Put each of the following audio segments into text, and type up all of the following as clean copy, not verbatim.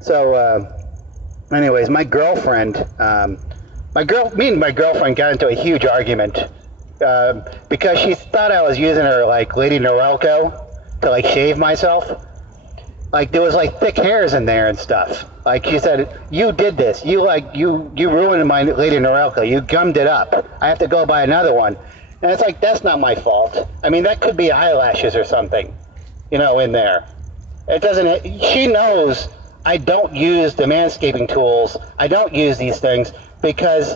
So, anyways, my girlfriend, me and my girlfriend got into a huge argument because she thought I was using her like Lady Norelco to like shave myself. Like there was like thick hairs in there and stuff. Like she said, you did this. You ruined my Lady Norelco. You gummed it up. I have to go buy another one. And it's like, that's not my fault. I mean, that could be eyelashes or something, you know, in there. It doesn't, she knows I don't use the manscaping tools. I don't use these things because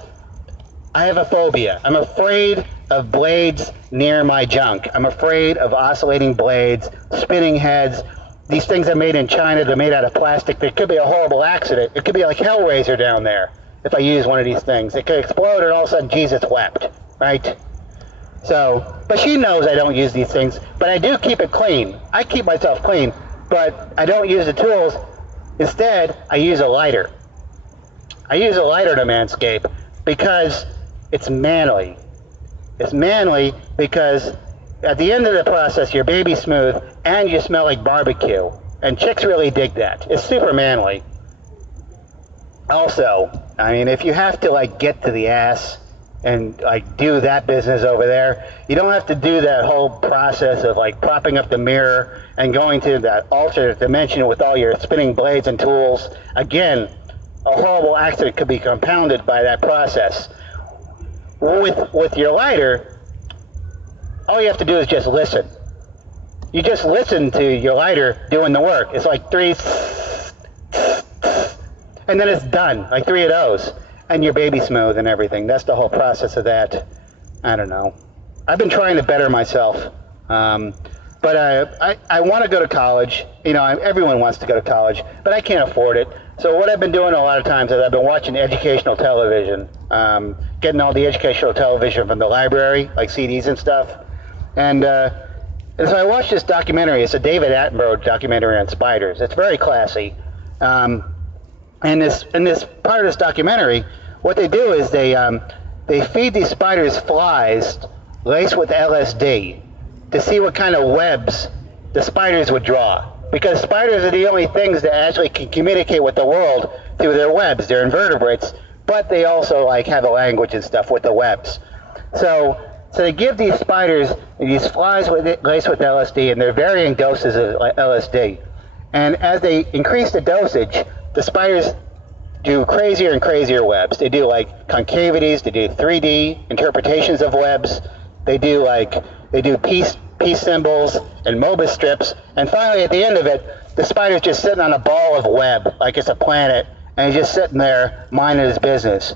I have a phobia. I'm afraid of blades near my junk. I'm afraid of oscillating blades, spinning heads. These things are made in China. They're made out of plastic. There could be a horrible accident. It could be like Hellraiser down there if I use one of these things. It could explode and all of a sudden Jesus wept, right? So, but she knows I don't use these things, but I do keep it clean. I keep myself clean, but I don't use the tools. Instead, I use a lighter. I use a lighter to manscape because it's manly. It's manly because at the end of the process, your baby's smooth and you smell like barbecue. And chicks really dig that. It's super manly. Also, I mean, if you have to like get to the ass and like do that business over there, you don't have to do that whole process of like propping up the mirror and going to that alternate dimension with all your spinning blades and tools. Again, a horrible accident could be compounded by that process. With your lighter, all you have to do is just listen. You just listen to your lighter doing the work. It's like 3, and then it's done, like 3 of those. And your baby's smooth and everything. That's the whole process of that. I don't know. I've been trying to better myself. But I want to go to college. You know, everyone wants to go to college, but I can't afford it. So what I've been doing a lot of times is I've been watching educational television, getting all the educational television from the library, like CDs and stuff. And so I watched this documentary. It's a David Attenborough documentary on spiders. It's very classy. And this part of this documentary, what they do is they feed these spiders flies laced with LSD to see what kind of webs the spiders would draw. Because spiders are the only things that actually can communicate with the world through their webs. They're invertebrates, but they also like have a language and stuff with the webs. So they give these spiders these flies laced with LSD, and they're varying doses of LSD. And as they increase the dosage, the spiders do crazier and crazier webs. They do like concavities, they do 3D interpretations of webs, they do peace symbols and Mobius strips, and finally at the end of it, the spider's just sitting on a ball of web like it's a planet, and he's just sitting there minding his business.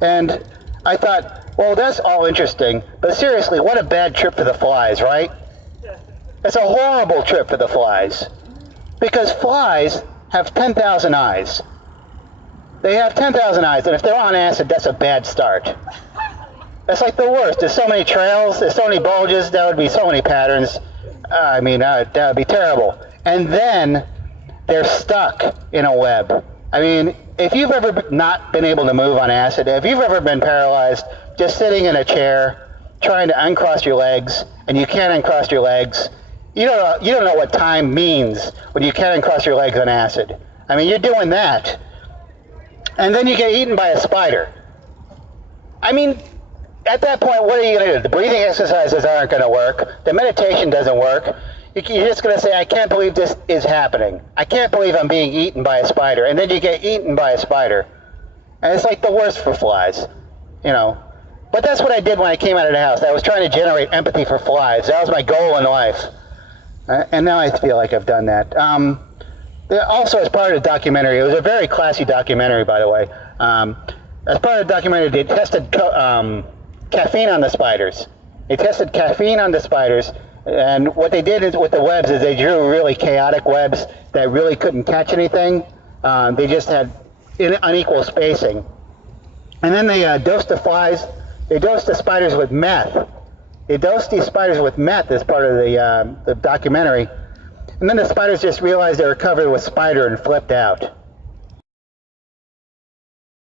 And I thought, well, that's all interesting, but seriously, what a bad trip for the flies, right? It's a horrible trip for the flies, because flies have 10,000 eyes. They have 10,000 eyes, and if they're on acid, that's a bad start. That's like the worst. There's so many trails, there's so many bulges, there would be so many patterns. I mean, that would be terrible. And then they're stuck in a web. I mean, if you've ever not been able to move on acid, if you've ever been paralyzed, just sitting in a chair, trying to uncross your legs, and you can't uncross your legs, you don't know what time means when you can't uncross your legs on acid. I mean, you're doing that. And then you get eaten by a spider. I mean, at that point, what are you going to do? The breathing exercises aren't going to work. The meditation doesn't work. You're just going to say, I can't believe this is happening. I can't believe I'm being eaten by a spider. And then you get eaten by a spider. And it's like the worst for flies, you know. But that's what I did when I came out of the house. I was trying to generate empathy for flies. That was my goal in life. And now I feel like I've done that. Also, as part of the documentary, it was a very classy documentary, by the way. As part of the documentary, they tested caffeine on the spiders. They tested caffeine on the spiders, and what they did is, with the webs is they drew really chaotic webs that really couldn't catch anything. They just had unequal spacing. And then they dosed the flies. They dosed the spiders with meth. They dosed these spiders with meth as part of the documentary. And then the spiders just realized they were covered with spider and flipped out.